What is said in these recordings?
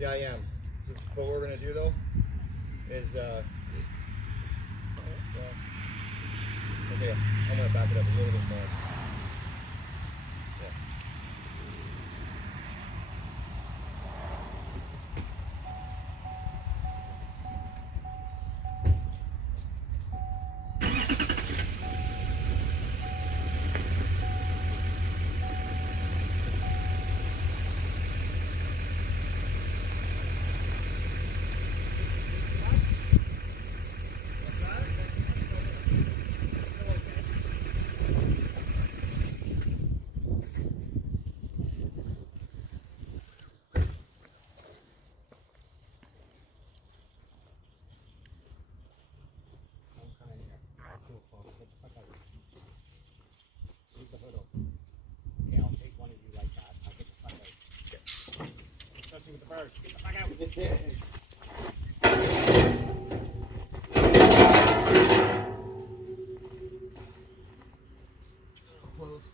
Yeah, I am. But what we're gonna do though is well, okay, I'm gonna back it up a little bit more. Yeah. With the birds. Get the fuck out. Close.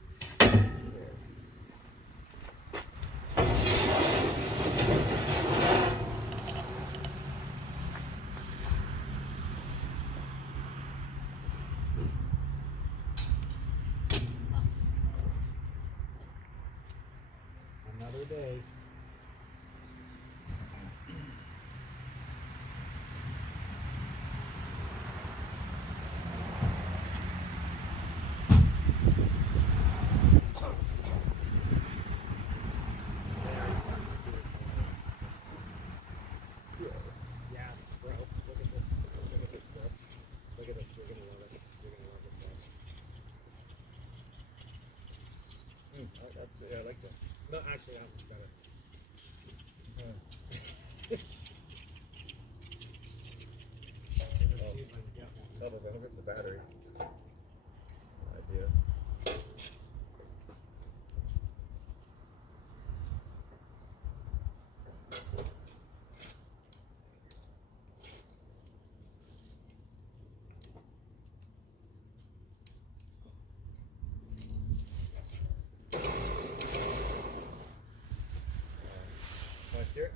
Another day. Yeah, bro. Look at this. Look at this, bro. Look at this. You're gonna love it. You're gonna love it, bro. That's yeah, I like that. No, actually, that one's better. Oh, but I'll get the battery. Idea. Want to steer it?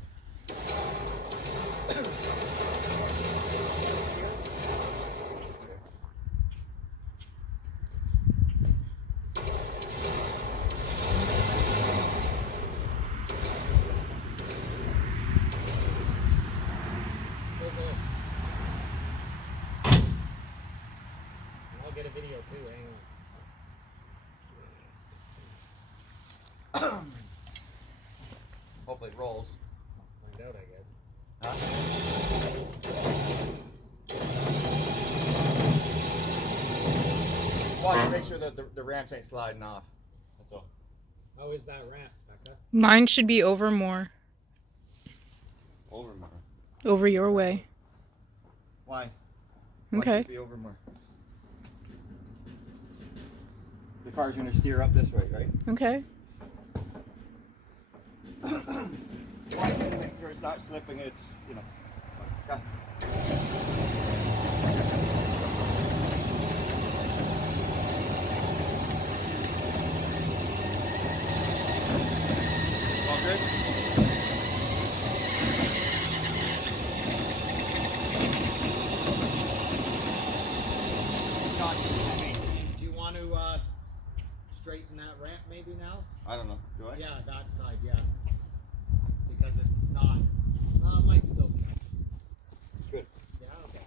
I'll get a video too, hang on. Hopefully it rolls. Find out, I guess. Huh? Watch to make sure that the ramps ain't sliding off. That's all. How is that ramp, Becca? Mine should be over more. Over more. Over your way. Why? Okay. Why should it be over more? The car's gonna steer up this way, right? Okay. Why can't make sure it's not slipping? It's, you know. Yeah. All good? Do you want to straighten that ramp maybe now? I don't know. Do I? Yeah, that side, yeah. Because it's not. It might still catch. Good. Yeah, okay.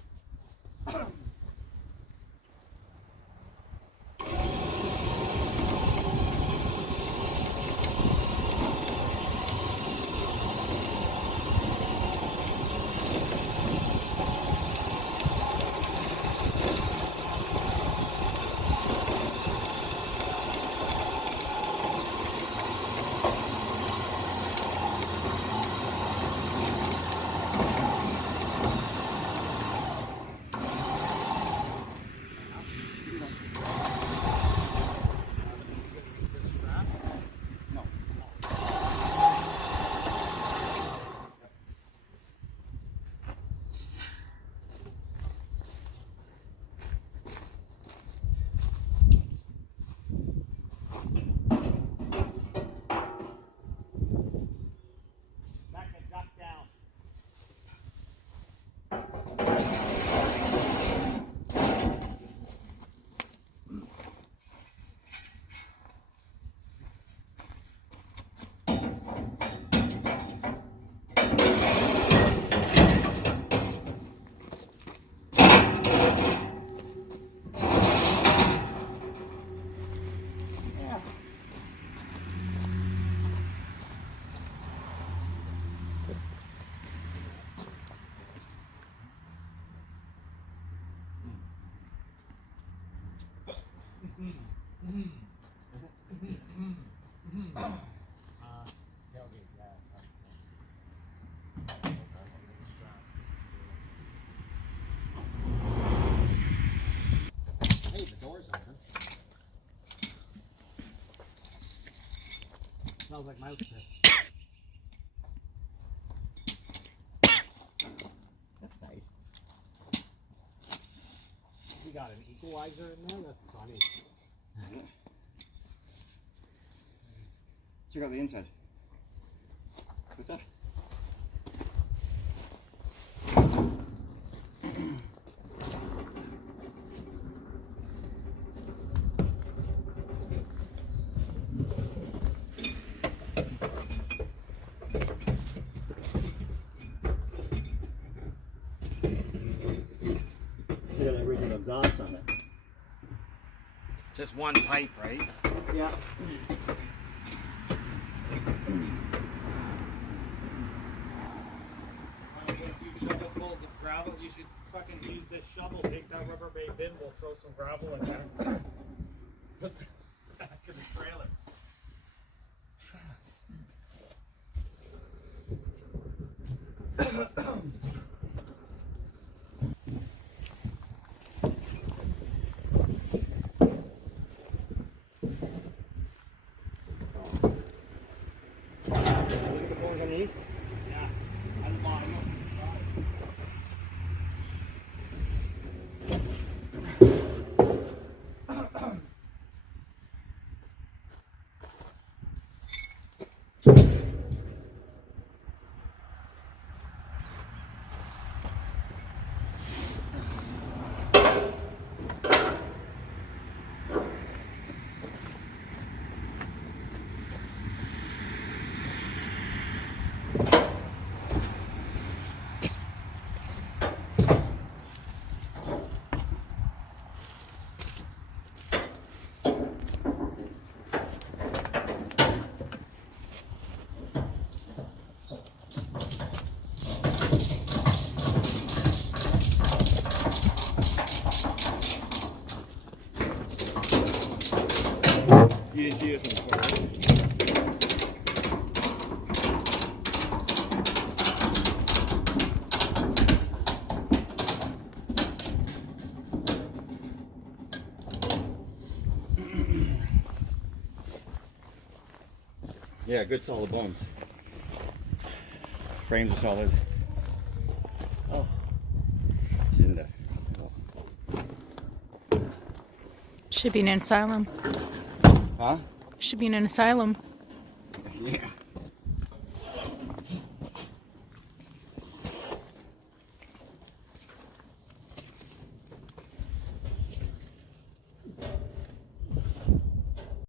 Tailgate gas. Hey, the door's open. Smells like mouse piss. That's nice. You got an equalizer in there? That's funny. Check out the inside. What's that? See the original exhaust on it. Just one pipe, right? Yeah. A few shovelfuls of gravel. You should fucking use this shovel. Take that Rubbermaid bin. We'll throw some gravel in there. Put the back of the trailer. Look at the floors underneath. Yeah. And the bottom of the side. You didn't see this one before, right? Yeah, good solid bones. Frames are solid. Oh. In the, Should be in an asylum. huh? Should be in an asylum.